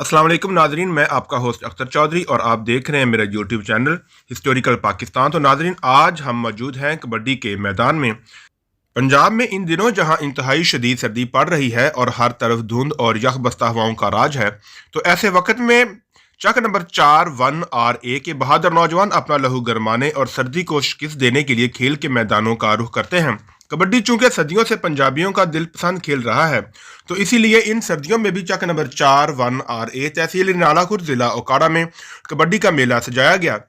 अस्सलाम वालेकुम नाजरीन, मैं आपका होस्ट अख्तर चौधरी और आप देख रहे हैं मेरा यूट्यूब चैनल हिस्टोरिकल पाकिस्तान। तो नाजरीन, आज हम मौजूद हैं कबड्डी के मैदान में। पंजाब में इन दिनों जहां इंतहाई शदीद सर्दी पड़ रही है और हर तरफ धुंध और यख बस्ता हवाओं का राज है, तो ऐसे वक्त में चक नंबर 4 1RA के बहादुर नौजवान अपना लहू गरमाने और सर्दी को शिकस्त देने के लिए खेल के मैदानों का रुख करते हैं। कबड्डी चूंकि सदियों से पंजाबियों का दिलपसंद खेल रहा है, तो इसीलिए इन सर्दियों में भी चक नंबर 4 1RA तहसील नालाकुर जिला ओकाड़ा में कबड्डी का मेला सजाया गया।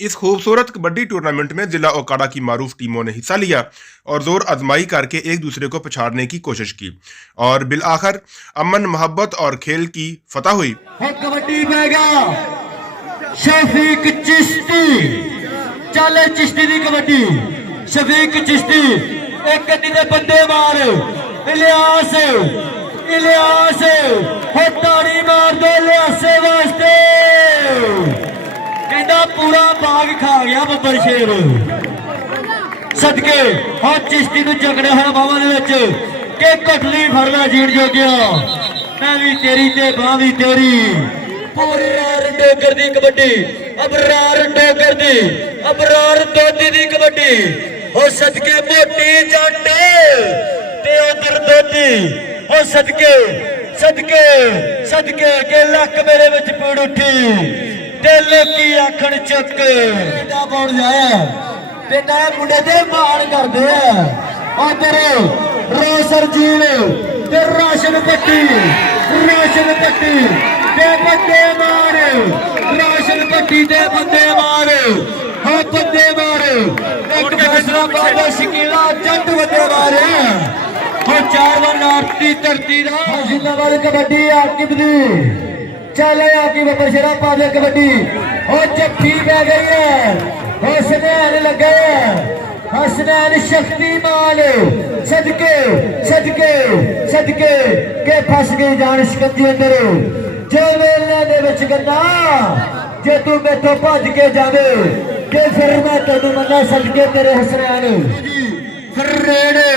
इस खूबसूरत कबड्डी टूर्नामेंट में जिला ओकाड़ा की मारूफ टीमों ने हिस्सा लिया और जोर आजमाई करके एक दूसरे को पछाड़ने की कोशिश की और बिल आखिर अमन, मोहब्बत और खेल की फतह हुई। कबड्डी शफीक चिश्ती, चले चिश्ती दी कबड्डी, शफीक चिश्ती एक गड्डी दे बंदे मार, इलियास इलियास हो ताड़ी मार दो इलियासे वास्ते, कहता पूरा बाग खा गया बब्बर शेर सदके हाँ चिश्ती नूं जगड़े हर बावां दे विच के कटली फड़ना जीण जो गया, मैं भी तेरी ते बां भी तेरी। अबरार डोगर दी कबड्डी, अबरार डोगर दी, अबरार दोदी दी कबड्डी हो सदके मोटी जट ते उधर दोदी हो सदके सदके सदके के लक मेरे विच पीड़ उठी ते लोकी आखण चुक पौड़ जाया ते ना मुंडे ते मार करदे आ उधर रोसर जील ते राशन पट्टी ते बंदे मार, राशन पट्टी ते बंदे मार, हाँ बंदे मार, एक फैसला बाबा शकीला जट बंदे मारे, हाँ 4 आरती धरती दा जिंदाबाद कबड्डी आकिब दी, चले आकिब बब्बर शेरा पादे कबड्डी, और जफ्फी पै गई है, हसनैन लगे हसनैन शक्तिमान सदके सदके सदके के फस गई जान शिकंजी अंदर जो वेले दे विच गन्ना जे तू मेथों भज के जावे ते फिर मैं तेनू मन्ना सदके तेरे हसनैन रेड़े।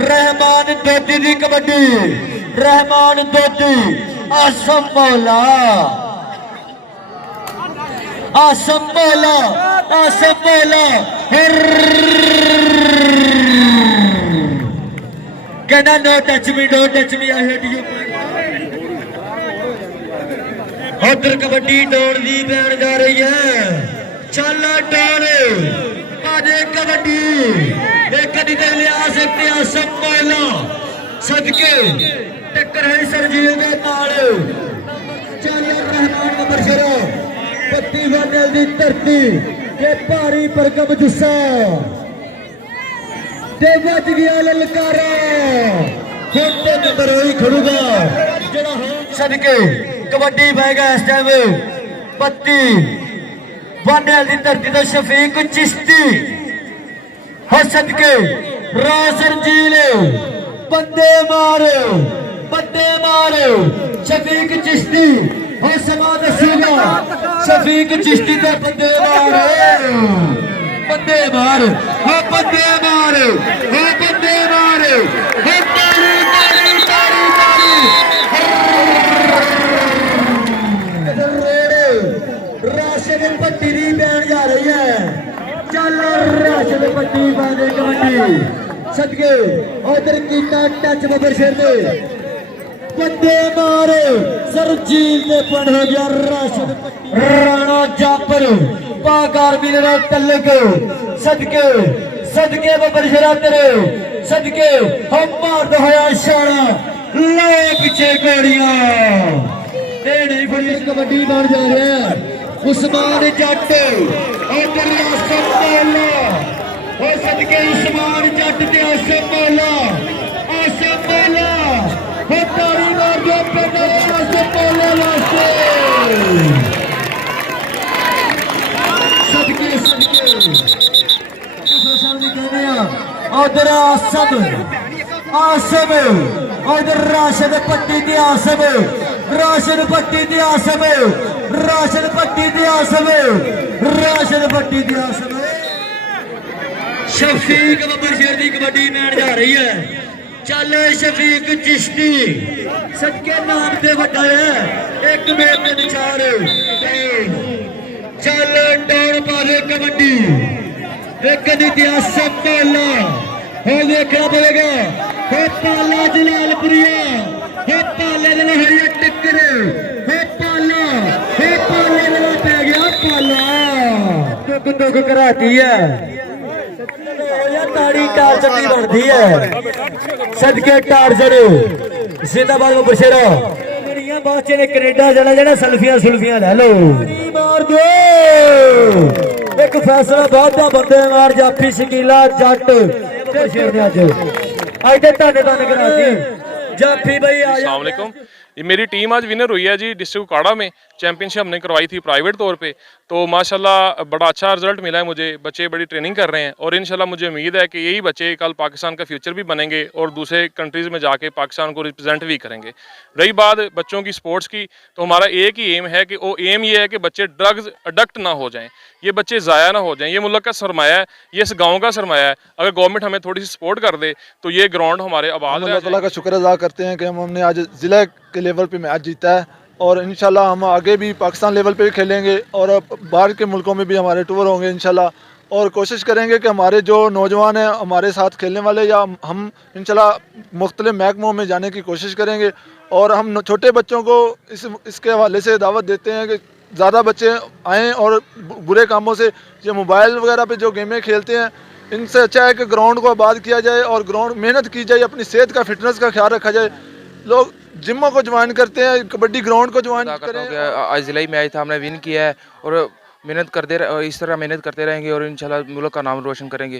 रहमान दोदी दी कबड्डी, रहमान दोदी आसम मौला आसम मौला आसम मौला कहना no touch me I hate you. उधर कबड्डी दौड़ दी पैन जा रही है, चल डोर बाजे कबड्डी एक कदी दे लिया सकते आसम मौला सदके टक्कर है सरजील दे नाल, चल रहमान बब्बर शेरा पत्ती वाले दी धरती के भारी भरकम जुस्सा ते बज गया ललकारा, फिर तो नंबर वही खड़ूगा जरा सदके कबड्डी बह गया इस टाइम पत्ती वाले दी धरती तो शफीक चिश्ती हो सदके रासर जील बंदे मार शफीक चिश्ती हो समा दसूगा शफीक चिश्ती तो बंदे मार हो बंदे मार हो बंदे मार हो तारी तारी तारी तारी राशन पट्टी दी बैन जा रही है, चल राशन पट्टी बांधे कबड्डी सदके उधर कीता टच बब्बर शेर दे बंदे मारे सरजील दे बन हो गया राशन राणा जापर पाकार मिलना तलक सदके सदके बब्बर शेरा तेरे सदके हम मार होया शाना ले पीछे गोलियां नहीं पुलिस कबड्डी बन जा रहा है। उस्मान जट उधर आसम मौला हो सदके उस्मान जट ते आसम मौला हो तारी मार दो आसम मौला वास्ते सदके उधर आसम उधर राशन पट्टी दी आसम राशन पट्टी दी आसम राशन पट्टी दी आसम राशन पट्टी दी आसम शफीक बब्बर शेर दी कबड्डी मैच जा रही है, चले शफीक चिश्ती सबके नाम से बड़ा है एक में तीन चार चल दौड़ पारे कबड्डी एक इतिहास पाला हो देखना पड़ेगा हो पाला जलालपुरिया हो पाले ने हरी टक्कर हो पाला हो पाले ने पे गया पाला दुख कराती है ताड़ी टार चटनी बनती है सदके टार जरो जिंदाबाद में बशेरो बढ़िया बच्चे ने कनेडा जाना जाना सेल्फियां सुल्फियां ले लो मार दो एक फैसला बहुत बंदे मार जाफी शकीला जट बशेर ने आज दे ताने ताने कराती जाफी भाई आ अस्सलाम वालेकुम। ये मेरी टीम आज विनर हुई है जी डिस्ट्रिक्ट उकाड़ा में। चैंपियनशिप हमने करवाई थी प्राइवेट तौर पे, तो माशाल्लाह बड़ा अच्छा रिजल्ट मिला है मुझे। बच्चे बड़ी ट्रेनिंग कर रहे हैं और इंशाल्लाह मुझे उम्मीद है कि यही बच्चे कल पाकिस्तान का फ्यूचर भी बनेंगे और दूसरे कंट्रीज़ में जाके पाकिस्तान को रिप्रेजेंट भी करेंगे। रही बात बच्चों की स्पोर्ट्स की, तो हमारा एक ही एम है कि वो एम ये है कि बच्चे ड्रग्स अडक्ट ना हो जाएँ, ये बच्चे ज़ाया ना हो जाएँ। ये मुल्क का सरमाया है, ये इस गाँव का सरमाया है। अगर गवर्नमेंट हमें थोड़ी सी सपोर्ट कर दे तो ये ग्राउंड हमारे आबाद अल्लाह ताला का शुक्र अदा करते हैं कि हमने आज ज़िला के लेवल पे मैच जीता है और इंशाल्लाह हम आगे भी पाकिस्तान लेवल पे भी खेलेंगे और बाहर के मुल्कों में भी हमारे टूर होंगे इंशाल्लाह। और कोशिश करेंगे कि हमारे जो नौजवान हैं हमारे साथ खेलने वाले या हम इंशाल्लाह मुख्तलिफ महकमों में जाने की कोशिश करेंगे। और हम छोटे बच्चों को इसके हवाले से दावत देते हैं कि ज़्यादा बच्चे आएँ और बुरे कामों से, ये मोबाइल वगैरह पे जो गेमें खेलते हैं, इनसे अच्छा है कि ग्राउंड को आबाद किया जाए और ग्राउंड मेहनत की जाए, अपनी सेहत का फिटनेस का ख्याल रखा जाए। लोग जिमों को ज्वाइन करते हैं, कबड्डी ग्राउंड को ज्वाइन करें। आज जिला मैच था, हमने विन किया है और मेहनत करते इस तरह मेहनत करते रहेंगे और इंशाल्लाह मुल्क का नाम रोशन करेंगे।